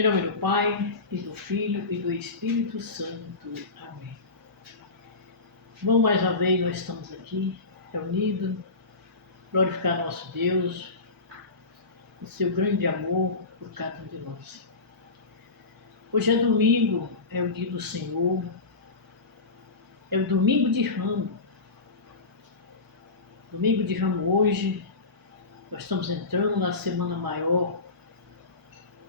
Em nome do Pai, e do Filho, e do Espírito Santo. Amém. Vamos mais uma vez, nós estamos aqui, reunidos, glorificar nosso Deus, o seu grande amor por cada um de nós. Hoje é domingo, é o dia do Senhor, é o domingo de Ramos. Domingo de Ramos hoje, nós estamos entrando na semana maior,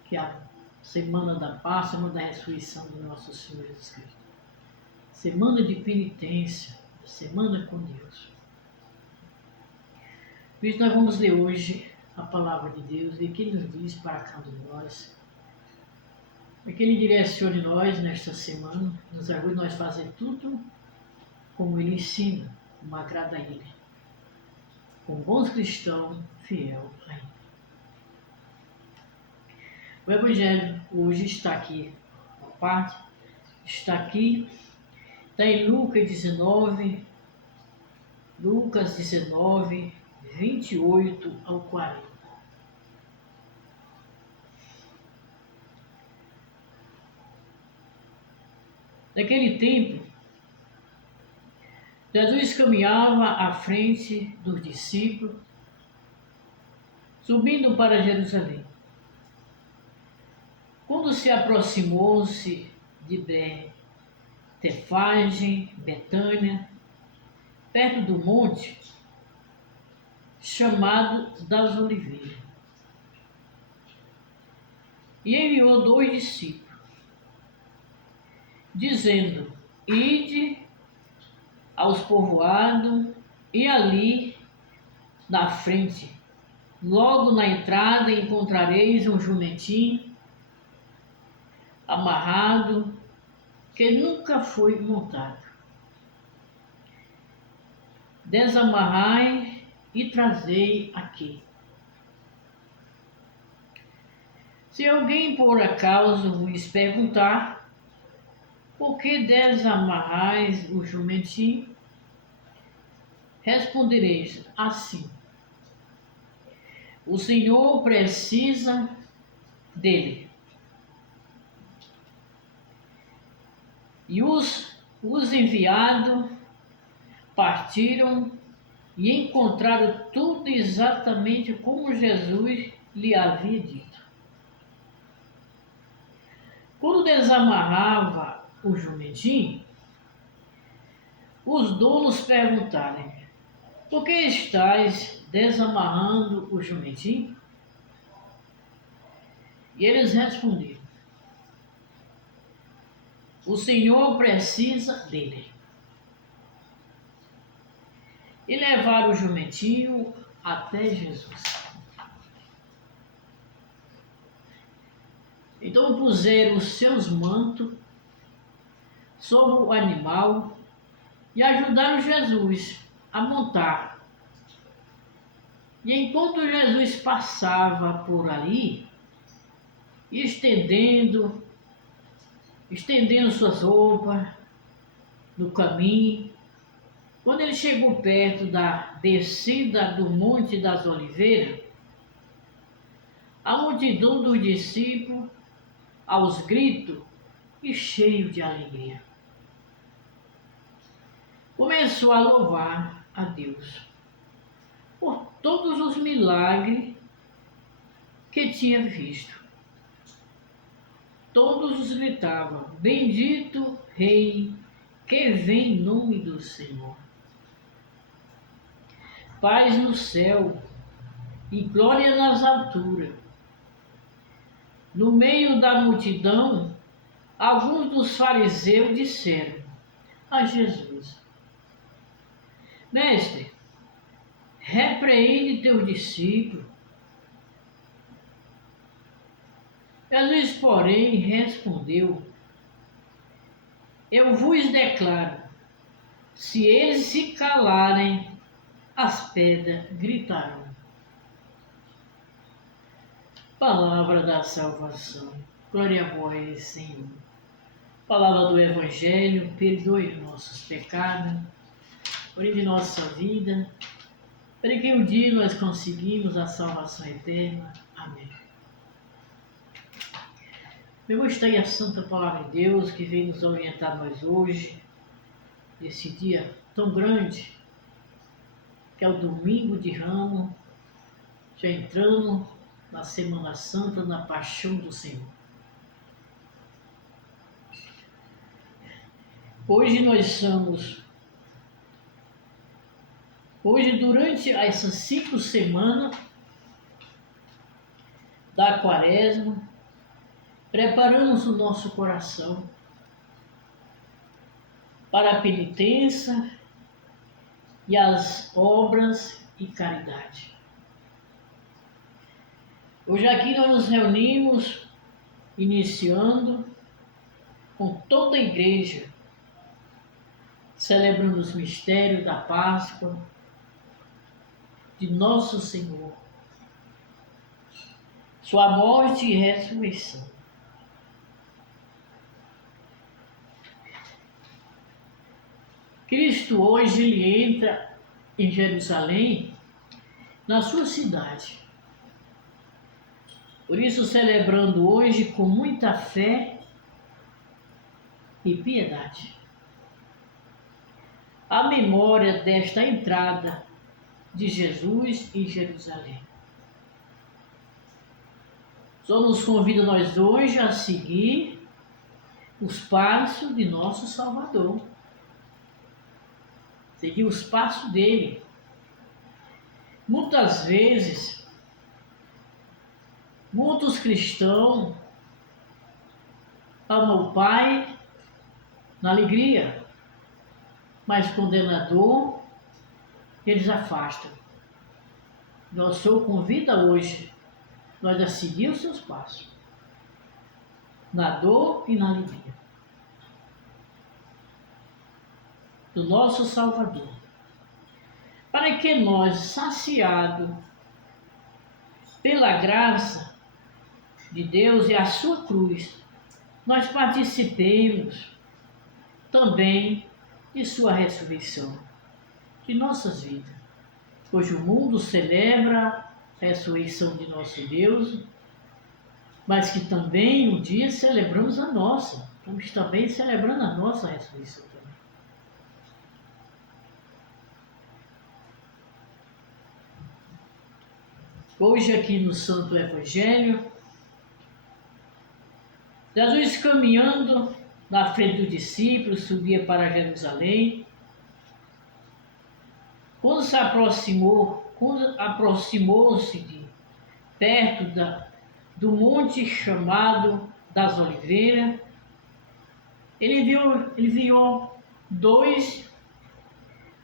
que é a Semana da Paz, Semana da Ressurreição do nosso Senhor Jesus Cristo. Semana de penitência, semana com Deus. Por isso nós vamos ler hoje a palavra de Deus e que Ele nos diz para cada um de nós. É que Ele direcione nós nesta semana, nos ajude nós a fazer tudo como Ele ensina, como agrada a Ele. Com bons cristãos, fiel a Ele. O Evangelho hoje está aqui, uma parte, está aqui, está em Lucas 19, 28 ao 40. Naquele tempo, Jesus caminhava à frente dos discípulos, subindo para Jerusalém. Quando se aproximou-se de Betfagem, Betânia, perto do monte, chamado das Oliveiras, e enviou 2 discípulos, dizendo: Ide aos povoados e ali na frente, logo na entrada, encontrareis um jumentinho amarrado, que nunca foi montado. Desamarrai e trazei aqui. Se alguém por acaso vos perguntar, por que desamarrais o jumentinho? Respondereis assim: o Senhor precisa dele. E os enviados partiram e encontraram tudo exatamente como Jesus lhe havia dito. Quando desamarrava o jumentinho, os donos perguntaram: por que estáis desamarrando o jumentinho? E eles responderam: o Senhor precisa dele. E levaram o jumentinho até Jesus. Então puseram os seus mantos sobre o animal e ajudaram Jesus a montar. E enquanto Jesus passava por ali, estendendo suas roupas no caminho, quando ele chegou perto da descida do Monte das Oliveiras, a multidão dos discípulos, aos gritos e cheio de alegria, começou a louvar a Deus por todos os milagres que tinha visto. Todos gritavam: bendito Rei que vem em nome do Senhor. Paz no céu e glória nas alturas. No meio da multidão, alguns dos fariseus disseram a Jesus: Mestre, repreende teus discípulos. Jesus, porém, respondeu: eu vos declaro, se eles se calarem, as pedras gritarão. Palavra da salvação. Glória a vós, Senhor. Palavra do Evangelho, perdoe nossos pecados, origine nossa vida, para que um dia nós conseguimos a salvação eterna. Amém. Eu gostaria a Santa Palavra de Deus que vem nos orientar nós hoje, nesse dia tão grande, que é o Domingo de Ramos, já entrando na Semana Santa, na Paixão do Senhor. Hoje, durante essas 5 semanas da Quaresma, preparamos o nosso coração para a penitência e as obras e caridade. Hoje aqui nós nos reunimos, iniciando com toda a igreja, celebrando os mistérios da Páscoa de Nosso Senhor, sua morte e ressurreição. Cristo hoje ele entra em Jerusalém, na sua cidade. Por isso, celebrando hoje com muita fé e piedade a memória desta entrada de Jesus em Jerusalém. Só nos convida nós hoje a seguir os passos de nosso Salvador. Seguir os passos dele. Muitas vezes, muitos cristãos amam o Pai na alegria, mas condenador eles afastam. Nosso convida hoje nós a seguir os seus passos, na dor e na alegria do nosso Salvador, para que nós, saciados pela graça de Deus e a sua cruz, nós participemos também de sua ressurreição, de nossas vidas. Hoje o mundo celebra a ressurreição de nosso Deus, mas que também um dia celebramos a nossa. Estamos também celebrando a nossa ressurreição também. Hoje aqui no Santo Evangelho, Jesus caminhando na frente dos discípulos, subia para Jerusalém. Quando aproximou-se de perto do monte chamado das Oliveiras, ele viu 2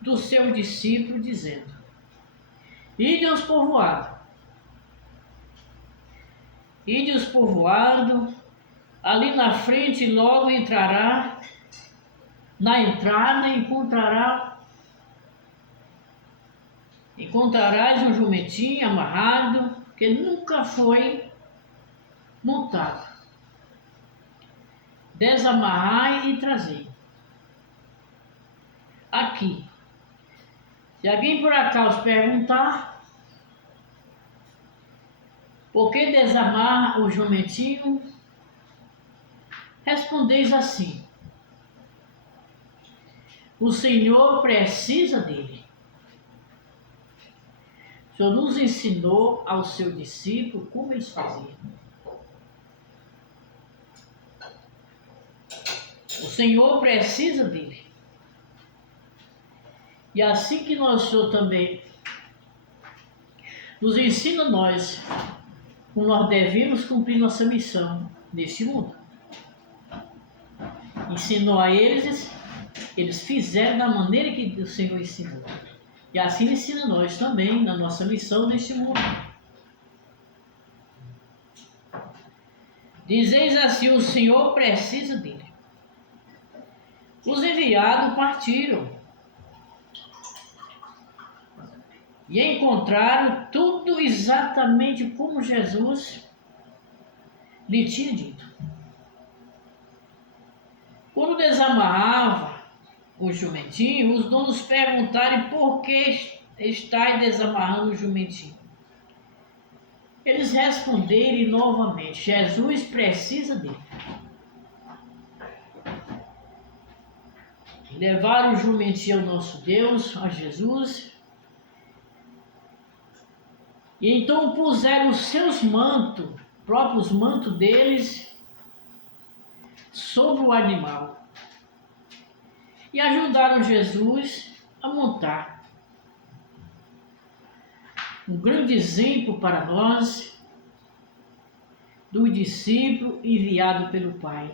dos seus discípulos dizendo: Ide aos povoados, ali na frente logo entrará, na entrada encontrarás um jumentinho amarrado, que nunca foi montado. Desamarrai e trazei aqui. Se alguém por acaso perguntar por que desamarra o jumentinho, respondeis assim: o Senhor precisa dele. O Senhor nos ensinou ao seu discípulo como eles faziam. O Senhor precisa dele. E assim que o Senhor também nos ensina nós como nós devemos cumprir nossa missão neste mundo. Ensinou a eles fizeram da maneira que o Senhor ensinou. E assim ensina nós também na nossa missão neste mundo. Dizeis assim: o Senhor precisa dele. Os enviados partiram e encontraram tudo exatamente como Jesus lhe tinha dito. Quando desamarrava o jumentinho, os donos perguntaram por que estáis desamarrando o jumentinho. Eles responderam novamente: Jesus precisa dele. Levaram o jumentinho ao nosso Deus, a Jesus, e então puseram os seus mantos, próprios mantos deles, sobre o animal. E ajudaram Jesus a montar. Um grande exemplo para nós do discípulo enviado pelo Pai,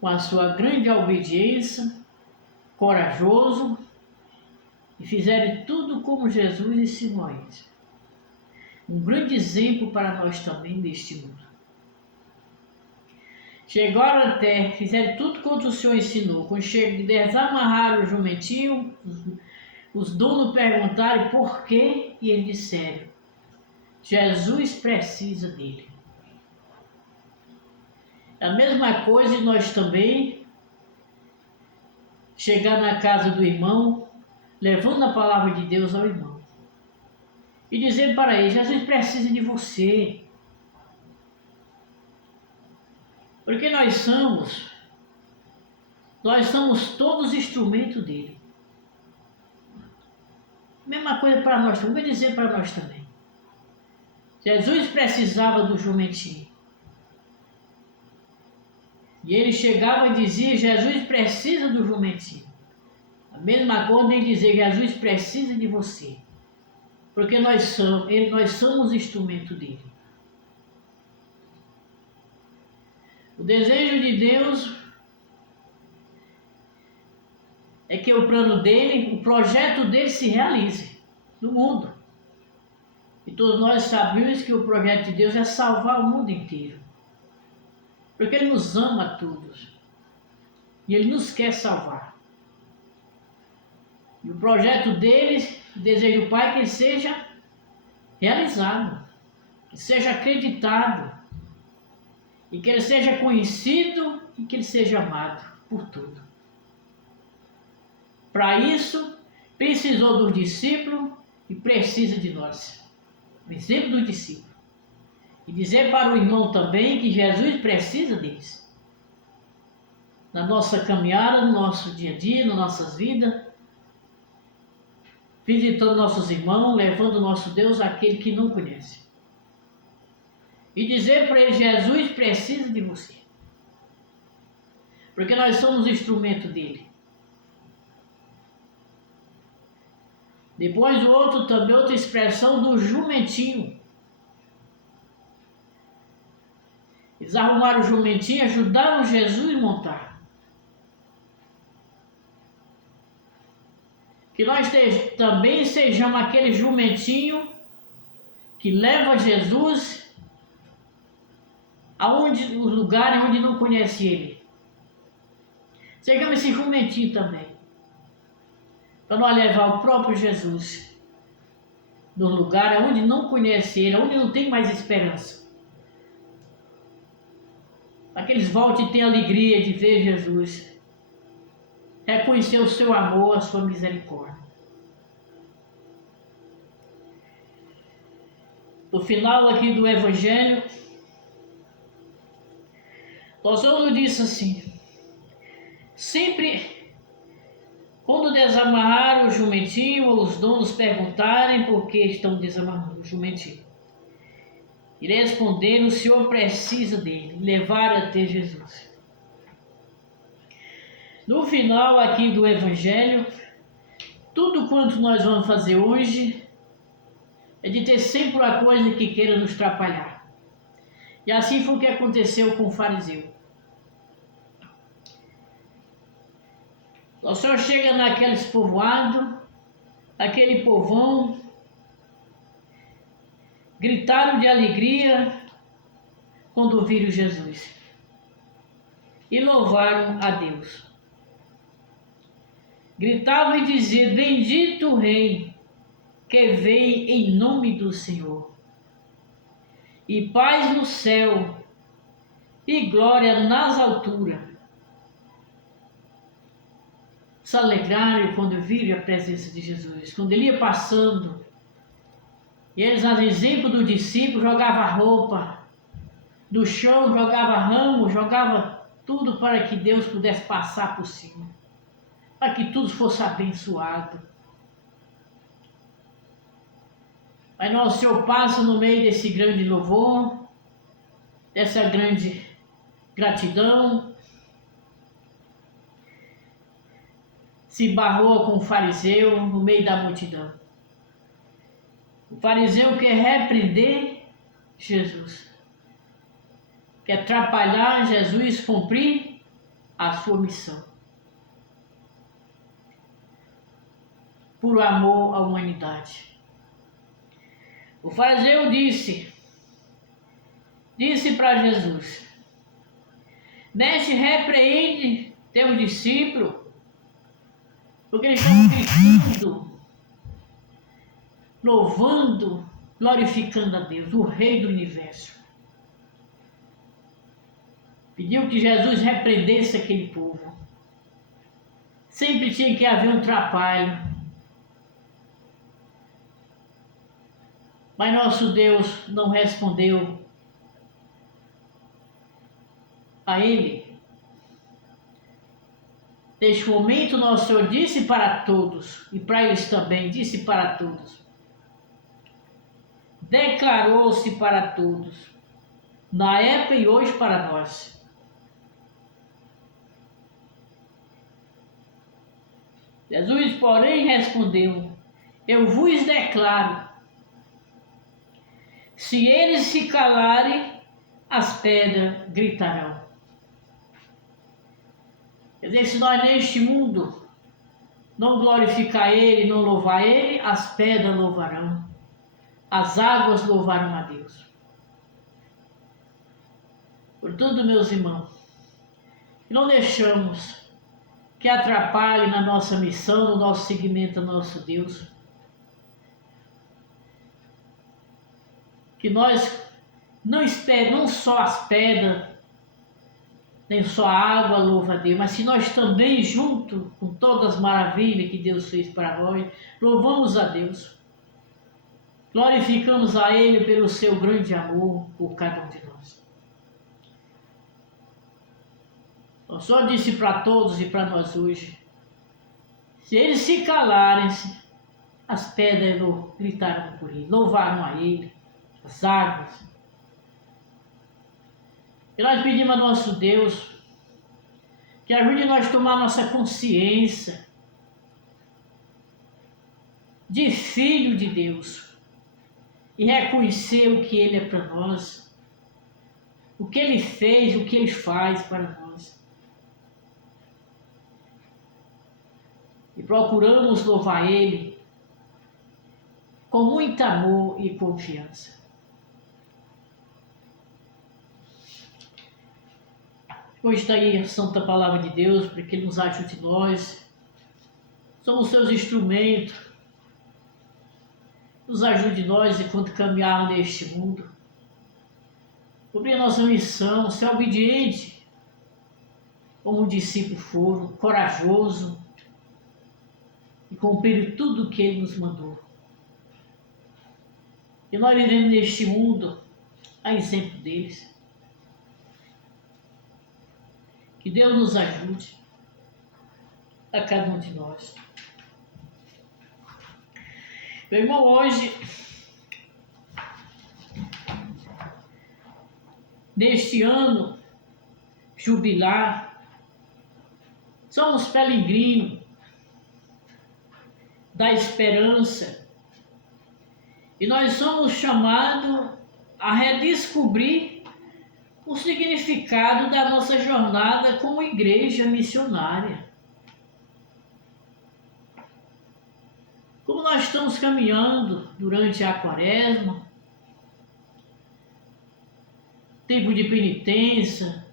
com a sua grande obediência, corajoso, e fizeram tudo como Jesus ensinou a eles. Um grande exemplo para nós também deste mundo. Chegaram até, fizeram tudo quanto o Senhor ensinou. Quando desamarraram o jumentinho, os donos perguntaram por quê, e eles disseram: Jesus precisa dele. A mesma coisa nós também, chegar na casa do irmão, levando a palavra de Deus ao irmão, e dizer para ele: Jesus precisa de você. Porque nós somos todos instrumentos dele. Mesma coisa para nós, vou dizer para nós também. Jesus precisava do jumentinho. E ele chegava e dizia: Jesus precisa do jumentinho. A mesma coisa ele dizer: Jesus precisa de você. Porque nós somos instrumento dele. O desejo de Deus é que o plano dele, o projeto dele se realize no mundo. E todos nós sabemos que o projeto de Deus é salvar o mundo inteiro. Porque ele nos ama a todos. E ele nos quer salvar. E o projeto dele, o desejo do Pai, é que ele seja realizado, que seja acreditado, e que ele seja conhecido e que ele seja amado por tudo. Para isso, precisou dos discípulos e precisa de nós. O exemplo do discípulo. E dizer para o irmão também que Jesus precisa deles. Na nossa caminhada, no nosso dia a dia, nas nossas vidas, visitando nossos irmãos, levando o nosso Deus àquele que não conhece. E dizer para ele: Jesus precisa de você. Porque nós somos instrumento dele. Depois outra expressão do jumentinho. Eles arrumaram o jumentinho, ajudaram Jesus a montar. Que nós também sejamos aquele jumentinho que leva Jesus os lugares onde não conhece ele. Sejamos esse jumentinho também. Para nós levar o próprio Jesus no lugar onde não conhece ele, onde não tem mais esperança. Para que eles voltem e tenham alegria de ver Jesus. Reconhecer o seu amor, a sua misericórdia. No final aqui do Evangelho, nós vamos dizer assim: sempre quando desamarraram o jumentinho, ou os donos perguntarem por que estão desamarrando o jumentinho, e responderam: o Senhor precisa dele, levaram até Jesus. No final aqui do Evangelho, tudo quanto nós vamos fazer hoje é de ter sempre uma coisa que queira nos atrapalhar. E assim foi o que aconteceu com o fariseu. O Senhor chega naqueles povoados, aquele povão, gritaram de alegria quando viram Jesus e louvaram a Deus. Gritavam e diziam: bendito o Rei que vem em nome do Senhor, e paz no céu e glória nas alturas. Se alegraram quando viram a presença de Jesus, quando ele ia passando. E eles, a exemplo do discípulo, jogavam roupa do chão, jogavam ramo, jogavam tudo para que Deus pudesse passar por cima. para que tudo fosse abençoado. Mas nosso Senhor passa no meio desse grande louvor, dessa grande gratidão, se barrou com o fariseu no meio da multidão. O fariseu quer repreender Jesus, quer atrapalhar Jesus cumprir a sua missão, por amor à humanidade. O fariseu disse para Jesus: Mestre, repreende teu discípulo, porque eles estão gritando, louvando, glorificando a Deus, o Rei do Universo. Pediu que Jesus repreendesse aquele povo. Sempre tinha que haver um atrapalho. Mas nosso Deus não respondeu a ele. Neste momento, nosso Senhor disse para todos, e para eles também, disse para todos. Declarou-se para todos, na época e hoje para nós. Jesus, porém, respondeu: Eu vos declaro, se eles se calarem, as pedras gritarão. Quer dizer, se nós neste mundo não glorificar Ele, não louvar Ele, as pedras louvarão, as águas louvarão a Deus. Portanto, meus irmãos, não deixamos que atrapalhe na nossa missão, no nosso seguimento ao nosso Deus. Que nós não esperemos, não só as pedras, nem só a água louva a Deus, mas se nós também, junto com todas as maravilhas que Deus fez para nós, louvamos a Deus, glorificamos a Ele pelo seu grande amor por cada um de nós. O Senhor disse para todos e para nós hoje, se eles se calarem, as pedras gritaram por Ele, louvaram a Ele, as águas. E nós pedimos a nosso Deus que ajude nós a tomar nossa consciência de filho de Deus e reconhecer o que Ele é para nós, o que Ele fez, o que Ele faz para nós. E procuramos louvar Ele com muito amor e confiança. Hoje está aí a Santa Palavra de Deus, para que Ele nos ajude nós. Somos seus instrumentos. Nos ajude nós enquanto caminharmos neste mundo. Cumprir a nossa missão, ser obediente, como um discípulo for, corajoso, e cumprir tudo o que Ele nos mandou. E nós vivemos neste mundo a exemplo deles. Que Deus nos ajude, a cada um de nós. Meu irmão, hoje, neste ano jubilar, somos peregrinos da esperança e nós somos chamados a redescobrir o significado da nossa jornada como igreja missionária. Como nós estamos caminhando durante a quaresma, tempo de penitência,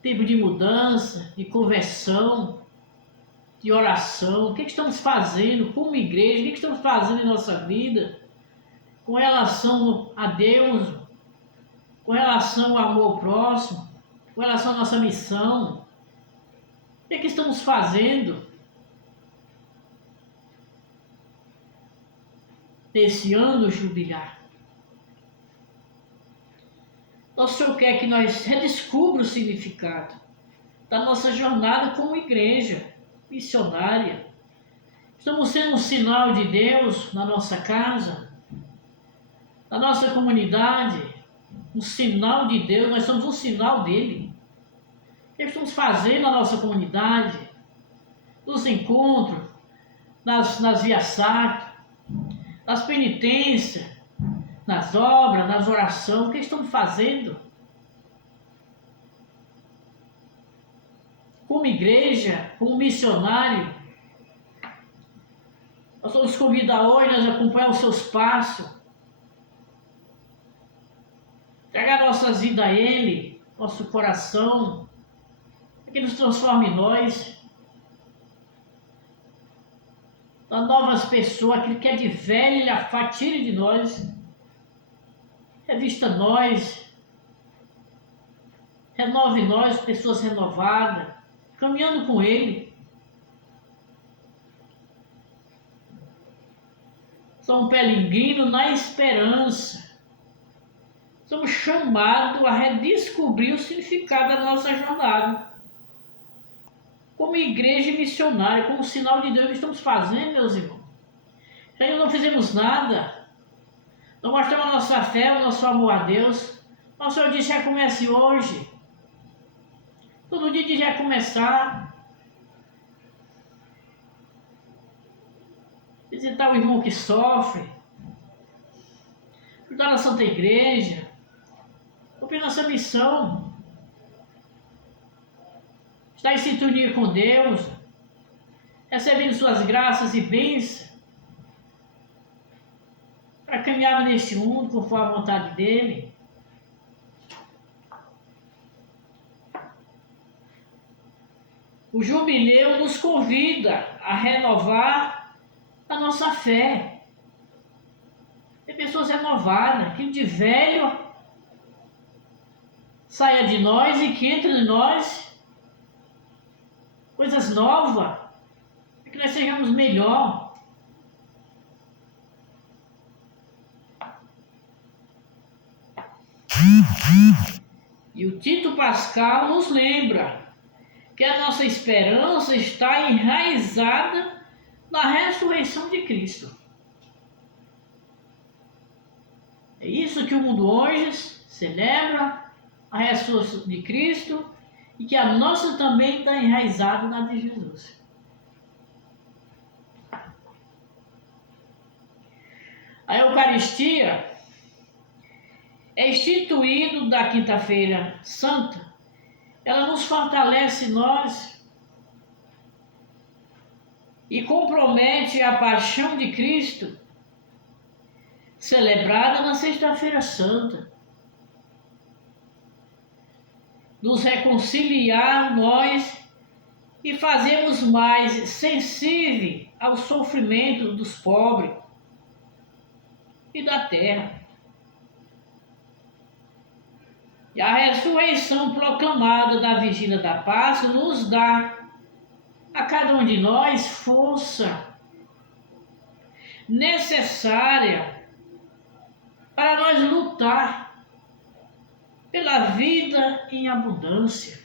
tempo de mudança, de conversão, de oração, o que estamos fazendo como igreja, o que estamos fazendo em nossa vida com relação a Deus, com relação ao amor próximo, com relação à nossa missão. O que estamos fazendo nesse ano jubilar? Nosso Senhor quer que nós redescubra o significado da nossa jornada como igreja. missionária. Estamos sendo um sinal de Deus na nossa casa, na nossa comunidade, um sinal de Deus, nós somos um sinal dele. O que estamos fazendo na nossa comunidade, nos encontros, nas vias-sacras, nas penitências, nas obras, nas orações, o que estamos fazendo? Como igreja, como missionário, nós somos convidados hoje a acompanhar os seus passos, entregar nossas vidas a Ele, nosso coração, para que nos transforme em nós, para novas pessoas, aquilo que é de velho, Ele afasta, tire de nós, revista nós, renove nós, pessoas renovadas, caminhando com Ele. São peregrinos na esperança. Somos chamados a redescobrir o significado da nossa jornada. Como igreja missionária, como sinal de Deus que estamos fazendo, meus irmãos. Ainda não fizemos nada. Não mostramos a nossa fé, o nosso amor a Deus. Mas o Senhor disse que comece hoje. Todo dia diz começar. Visitar o irmão que sofre. Ajudar a Santa Igreja. Cumprir nossa missão. Estar em sintonia com Deus. Recebendo suas graças e bênçãos. Para caminhar nesse mundo conforme a vontade dEle. O jubileu nos convida a renovar a nossa fé. Tem pessoas renovadas, que de velho saia de nós e que entre em nós coisas novas, para que nós sejamos melhor. E o Tito Pascal nos lembra que a nossa esperança está enraizada na ressurreição de Cristo. É isso que o mundo hoje celebra, a ressurreição de Cristo, e que a nossa também está enraizada na de Jesus. A Eucaristia é instituído da Quinta-feira Santa. Ela nos fortalece nós e compromete a paixão de Cristo, celebrada na Sexta-feira Santa. Nos reconciliar nós e fazermos mais sensível ao sofrimento dos pobres e da terra. E a ressurreição proclamada da Vigília da Páscoa nos dá a cada um de nós força necessária para nós lutar pela vida em abundância.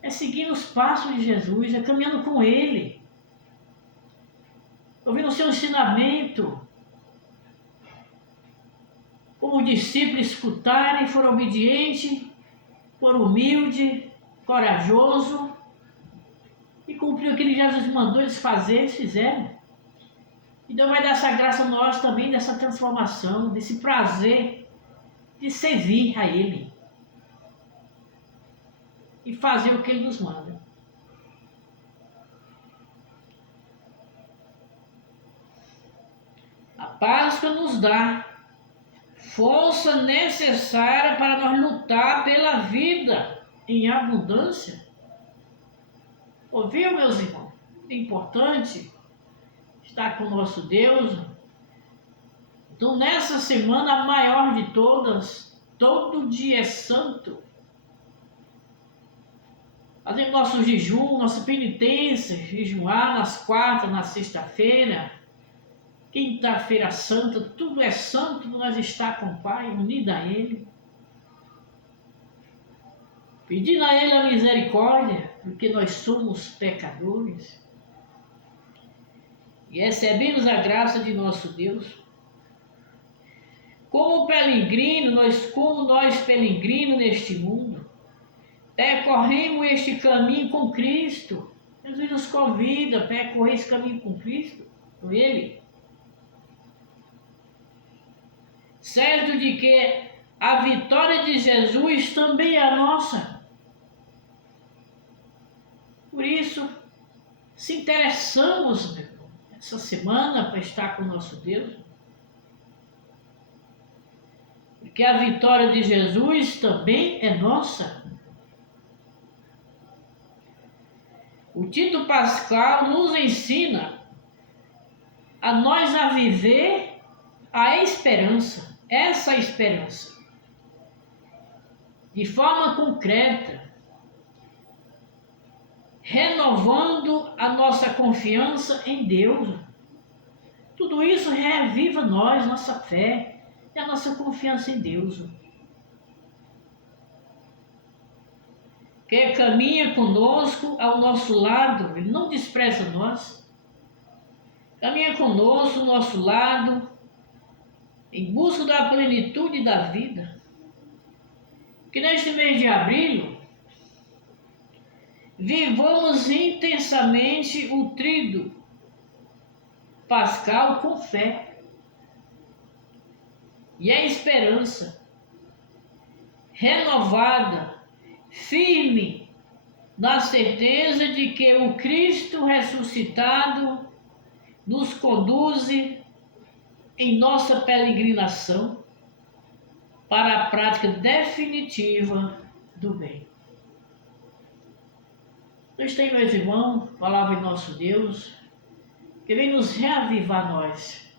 É seguindo os passos de Jesus, é caminhando com Ele, ouvindo o seu ensinamento. Como discípulos escutarem, foram obedientes, foram humildes, corajosos e cumpriu o que Jesus mandou eles fazer, eles fizeram. E Deus vai dar essa graça a nós também, dessa transformação, desse prazer de servir a Ele e fazer o que Ele nos manda. A Páscoa nos dá força necessária para nós lutar pela vida em abundância. Ouviu, meus irmãos? É importante estar com o nosso Deus. Então, nessa semana, a maior de todas, todo dia é santo. Fazemos nosso jejum, nossa penitência, jejuar nas quartas, na sexta-feira, Quinta-feira Santa, tudo é santo, nós está com o Pai, unido a Ele. Pedindo a Ele a misericórdia. porque nós somos pecadores, e recebemos a graça de nosso Deus. Como nós peregrinos neste mundo, percorremos este caminho com Cristo. Jesus nos convida a percorrer esse caminho com Cristo, com Ele. Certo de que a vitória de Jesus também é a nossa. Por isso, se interessamos, meu irmão, essa semana para estar com o nosso Deus, porque a vitória de Jesus também é nossa. O Tito Pascal nos ensina a nós a viver a esperança, essa esperança, de forma concreta, renovando a nossa confiança em Deus. Tudo isso reaviva nós, nossa fé e a nossa confiança em Deus. Que caminha conosco ao nosso lado, Ele não despreza nós. Caminha conosco ao nosso lado, em busca da plenitude da vida. Que neste mês de abril, vivamos intensamente o tríduo pascal com fé e a esperança renovada, firme, na certeza de que o Cristo ressuscitado nos conduz em nossa peregrinação para a prática definitiva do bem. Nós temos, meus irmãos, palavra de nosso Deus, que vem nos reavivar nós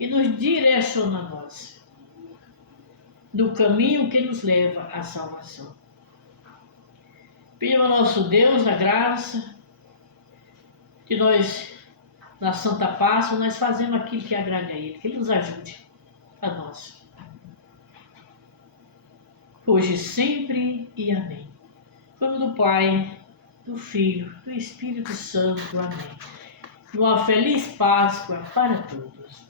e nos direcionar nós no caminho que nos leva à salvação. Pedimos ao nosso Deus a graça que nós, na Santa Páscoa, nós fazemos aquilo que agrade a Ele, que Ele nos ajude a nós. Hoje e sempre e amém. Em nome do Pai, do Filho, do Espírito Santo. Amém. Uma feliz Páscoa para todos.